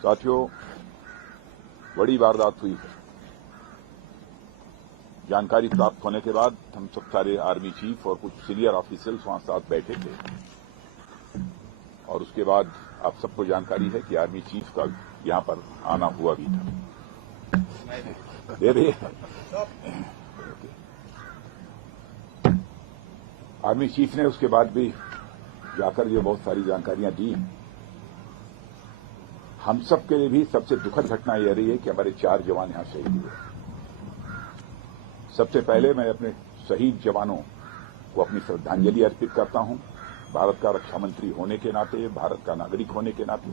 साथियों, बड़ी वारदात हुई है। जानकारी प्राप्त होने के बाद हम सब सारे आर्मी चीफ और कुछ सीनियर ऑफिसर्स वहां साथ बैठे थे और उसके बाद आप सबको जानकारी है कि आर्मी चीफ का यहां पर आना हुआ भी था। दे रही आर्मी चीफ ने उसके बाद भी जाकर ये बहुत सारी जानकारियां दी। हम सब के लिए भी सबसे दुखद घटना यह रही है कि हमारे 4 जवान यहां शहीद हुए। सबसे पहले मैं अपने शहीद जवानों को अपनी श्रद्धांजलि अर्पित करता हूं, भारत का रक्षा मंत्री होने के नाते, भारत का नागरिक होने के नाते,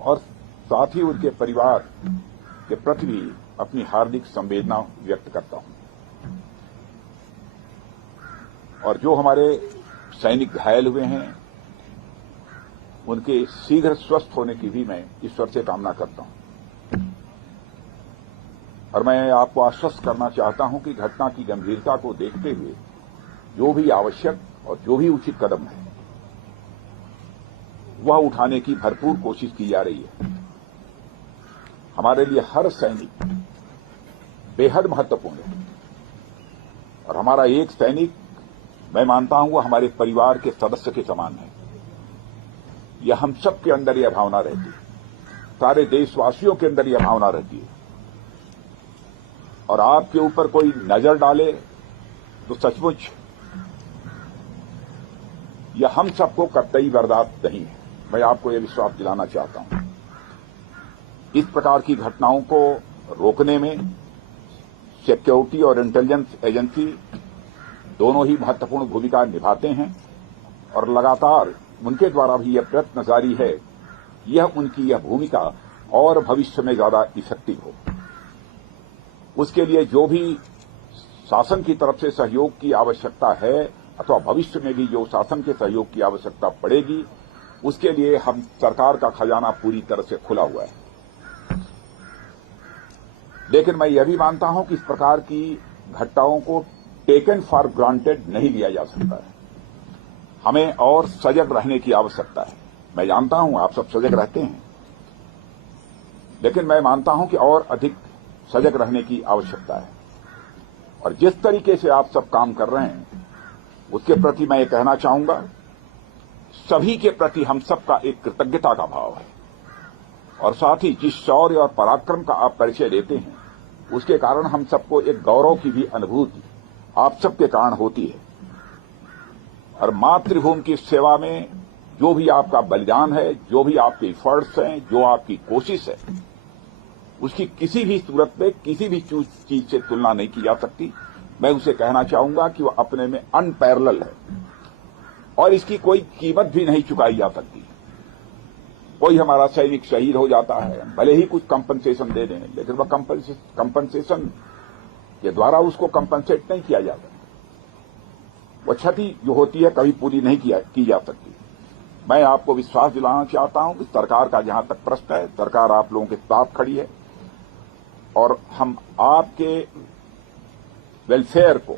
और साथ ही उनके परिवार के प्रति भी अपनी हार्दिक संवेदना व्यक्त करता हूं। और जो हमारे सैनिक घायल हुए हैं उनके शीघ्र स्वस्थ होने की भी मैं ईश्वर से कामना करता हूं। और मैं आपको आश्वस्त करना चाहता हूं कि घटना की गंभीरता को देखते हुए जो भी आवश्यक और जो भी उचित कदम है वह उठाने की भरपूर कोशिश की जा रही है। हमारे लिए हर सैनिक बेहद महत्वपूर्ण है और हमारा एक सैनिक, मैं मानता हूं, वह हमारे परिवार के सदस्य के समान है। यह हम सब के अंदर यह भावना रहती है, सारे देशवासियों के अंदर यह भावना रहती है। और आपके ऊपर कोई नजर डाले तो सचमुच यह हम सबको कतई बर्दाश्त नहीं है। मैं आपको यह विश्वास दिलाना चाहता हूं। इस प्रकार की घटनाओं को रोकने में सिक्योरिटी और इंटेलिजेंस एजेंसी दोनों ही महत्वपूर्ण भूमिका निभाते हैं और लगातार उनके द्वारा भी यह प्रयत्न जारी है यह उनकी यह भूमिका और भविष्य में ज्यादा इफेक्टिव हो। उसके लिए जो भी शासन की तरफ से सहयोग की आवश्यकता है अथवा भविष्य में भी जो शासन के सहयोग की आवश्यकता पड़ेगी, उसके लिए हम सरकार का खजाना पूरी तरह से खुला हुआ है। लेकिन मैं यह भी मानता हूं कि इस प्रकार की घटनाओं को टेकन फॉर ग्रांटेड नहीं लिया जा सकता है। हमें और सजग रहने की आवश्यकता है। मैं जानता हूं आप सब सजग रहते हैं, लेकिन मैं मानता हूं कि और अधिक सजग रहने की आवश्यकता है। और जिस तरीके से आप सब काम कर रहे हैं उसके प्रति मैं ये कहना चाहूंगा, सभी के प्रति हम सबका एक कृतज्ञता का भाव है। और साथ ही जिस शौर्य और पराक्रम का आप परिचय देते हैं उसके कारण हम सबको एक गौरव की भी अनुभूति आप सबके कारण होती है। और मातृभूमि की सेवा में जो भी आपका बलिदान है, जो भी आपके एफर्ट्स हैं, जो आपकी कोशिश है, उसकी किसी भी सूरत में किसी भी चीज से तुलना नहीं की जा सकती। मैं उसे कहना चाहूंगा कि वह अपने में अनपैरेलल है और इसकी कोई कीमत भी नहीं चुकाई जा सकती। कोई हमारा सैनिक शहीद हो जाता है, भले ही कुछ कंपनसेशन दे दें, लेकिन वह कंपनसेशन के द्वारा उसको कंपनसेट नहीं किया जाता। वह क्षति जो होती है कभी पूरी नहीं की जा सकती। मैं आपको विश्वास दिलाना चाहता हूं कि सरकार का जहां तक प्रश्न है, सरकार आप लोगों के साथ खड़ी है और हम आपके वेलफेयर को,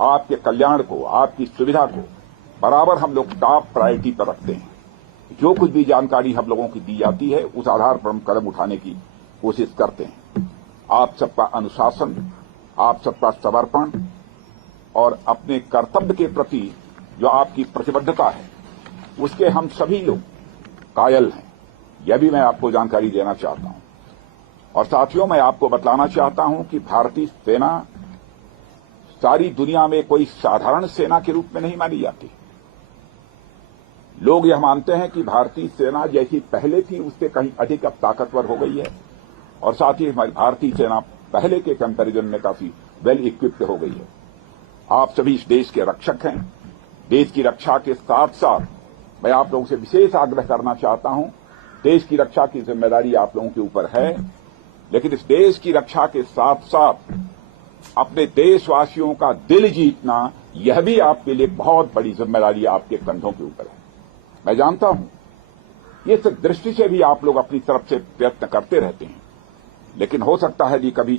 आपके कल्याण को, आपकी सुविधा को बराबर हम लोग टॉप प्रायोरिटी पर रखते हैं। जो कुछ भी जानकारी हम लोगों की दी जाती है उस आधार पर हम कदम उठाने की कोशिश करते हैं। आप सबका अनुशासन, आप सबका समर्पण और अपने कर्तव्य के प्रति जो आपकी प्रतिबद्धता है उसके हम सभी लोग कायल हैं। यह भी मैं आपको जानकारी देना चाहता हूं। और साथियों, मैं आपको बतलाना चाहता हूं कि भारतीय सेना सारी दुनिया में कोई साधारण सेना के रूप में नहीं मानी जाती। लोग यह मानते हैं कि भारतीय सेना जैसी पहले थी उससे कहीं अधिक अब ताकतवर हो गई है और साथ ही हमारी भारतीय सेना पहले के कंपैरिजन में काफी वेल इक्विप्ड हो गई है। आप सभी इस देश के रक्षक हैं। देश की रक्षा के साथ साथ मैं आप लोगों से विशेष आग्रह करना चाहता हूं, देश की रक्षा की जिम्मेदारी आप लोगों के ऊपर है, लेकिन इस देश की रक्षा के साथ साथ अपने देशवासियों का दिल जीतना यह भी आपके लिए बहुत बड़ी जिम्मेदारी आपके कंधों के ऊपर है। मैं जानता हूं इस दृष्टि से भी आप लोग अपनी तरफ से प्रयत्न करते रहते हैं, लेकिन हो सकता है कि कभी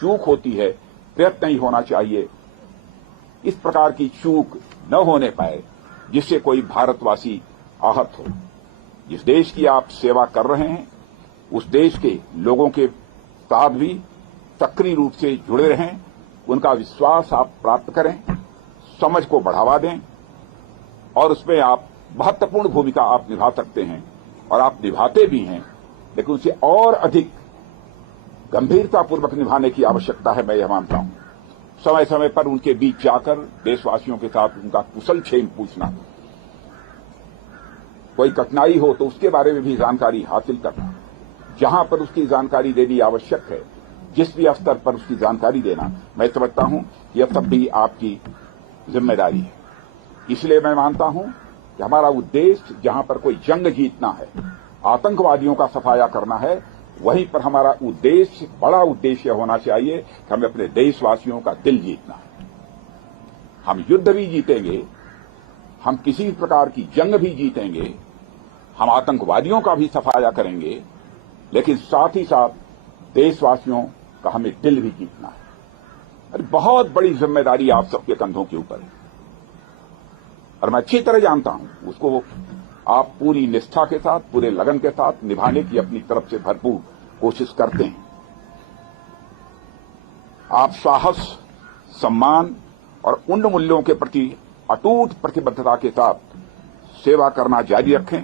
चूक होती है, प्रयत्न ही होना चाहिए। इस प्रकार की चूक न होने पाए जिससे कोई भारतवासी आहत हो। जिस देश की आप सेवा कर रहे हैं उस देश के लोगों के साथ भी सक्रिय रूप से जुड़े रहें, उनका विश्वास आप प्राप्त करें, समझ को बढ़ावा दें और उसमें आप महत्वपूर्ण भूमिका आप निभा सकते हैं और आप निभाते भी हैं, लेकिन उसे और अधिक गंभीरतापूर्वक निभाने की आवश्यकता है। मैं यह मानता हूं समय समय पर उनके बीच जाकर देशवासियों के साथ उनका कुशल क्षेम पूछना, कोई कठिनाई हो तो उसके बारे में भी जानकारी हासिल करना, जहां पर उसकी जानकारी देनी आवश्यक है, जिस भी स्तर पर उसकी जानकारी देना, मैं समझता हूं यह सब भी आपकी जिम्मेदारी है। इसलिए मैं मानता हूं कि हमारा उद्देश्य जहां पर कोई जंग जीतना है, आतंकवादियों का सफाया करना है, वहीं पर हमारा उद्देश्य, बड़ा उद्देश्य होना चाहिए कि हमें अपने देशवासियों का दिल जीतना है। हम युद्ध भी जीतेंगे, हम किसी प्रकार की जंग भी जीतेंगे, हम आतंकवादियों का भी सफाया करेंगे, लेकिन साथ ही साथ देशवासियों का हमें दिल भी जीतना है। अरे बहुत बड़ी जिम्मेदारी आप सबके कंधों के ऊपर है और मैं अच्छी तरह जानता हूं उसको आप पूरी निष्ठा के साथ, पूरे लगन के साथ निभाने की अपनी तरफ से भरपूर कोशिश करते हैं। आप साहस, सम्मान और उन मूल्यों के प्रति अटूट प्रतिबद्धता के साथ सेवा करना जारी रखें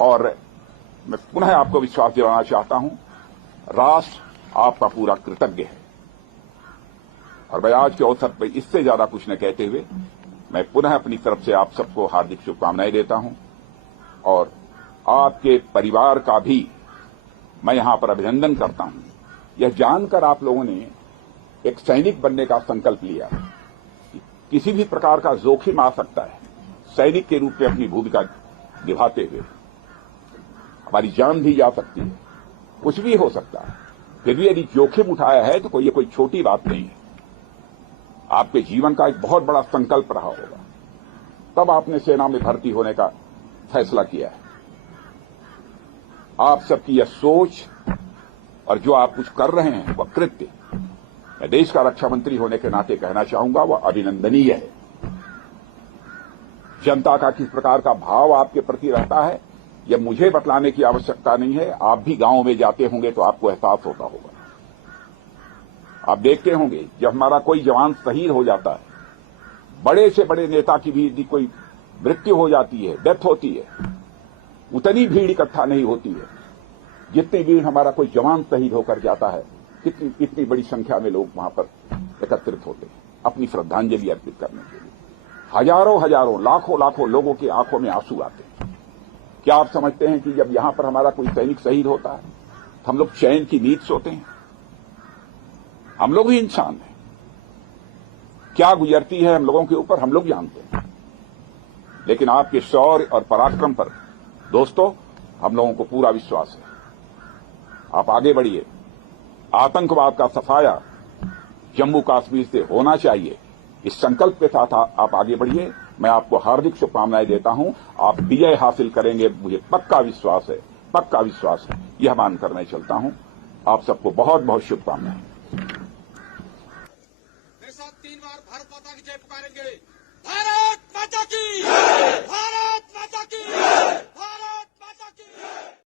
और मैं पुनः आपको विश्वास दिलाना चाहता हूं, राष्ट्र आपका पूरा कृतज्ञ है। और मैं आज के अवसर पर इससे ज्यादा कुछ न कहते हुए मैं पुनः अपनी तरफ से आप सबको हार्दिक शुभकामनाएं देता हूं और आपके परिवार का भी मैं यहां पर अभिनंदन करता हूं। यह जानकर आप लोगों ने एक सैनिक बनने का संकल्प लिया। किसी भी प्रकार का जोखिम आ सकता है, सैनिक के रूप में अपनी भूमिका निभाते हुए हमारी जान भी जा सकती है, कुछ भी हो सकता है, फिर भी यदि जोखिम उठाया है तो ये कोई छोटी बात नहीं है। आपके जीवन का एक बहुत बड़ा संकल्प रहा होगा, तब आपने सेना में भर्ती होने का फैसला किया है। आप सबकी यह सोच और जो आप कुछ कर रहे हैं वह कृत्य, मैं देश का रक्षा मंत्री होने के नाते कहना चाहूंगा, वह अभिनंदनीय है। जनता का किस प्रकार का भाव आपके प्रति रहता है यह मुझे बतलाने की आवश्यकता नहीं है। आप भी गांवों में जाते होंगे तो आपको एहसास होता होगा। आप देखते होंगे जब हमारा कोई जवान शहीद हो जाता है, बड़े से बड़े नेता की भी यदि कोई मृत्यु हो जाती है, डेथ होती है, उतनी भीड़ इकट्ठा नहीं होती है जितनी भीड़ हमारा कोई जवान शहीद होकर जाता है। इतनी बड़ी संख्या में लोग वहां पर एकत्रित होते हैं अपनी श्रद्धांजलि अर्पित करने के लिए। हजारों हजारों, लाखों लाखों लोगों की आंखों में आंसू आते हैं। क्या आप समझते हैं कि जब यहां पर हमारा कोई सैनिक शहीद होता है तो हम लोग चैन की नींद सोते हैं? हम लोग भी इंसान हैं, क्या गुजरती है हम लोगों के ऊपर हम लोग जानते हैं। लेकिन आपके शौर्य और पराक्रम पर दोस्तों हम लोगों को पूरा विश्वास है। आप आगे बढ़िए, आतंकवाद का सफाया जम्मू कश्मीर से होना चाहिए, इस संकल्प के साथ आप आगे बढ़िए। मैं आपको हार्दिक शुभकामनाएं देता हूं। आप विजय हासिल करेंगे, मुझे पक्का विश्वास है, पक्का विश्वास है। यह मानकर मैं चलता हूं। आप सबको बहुत बहुत शुभकामनाएं। मेरे साथ 3 बार भारत माता की जय पुकारेंगे। भारत माता की, भारत माता की।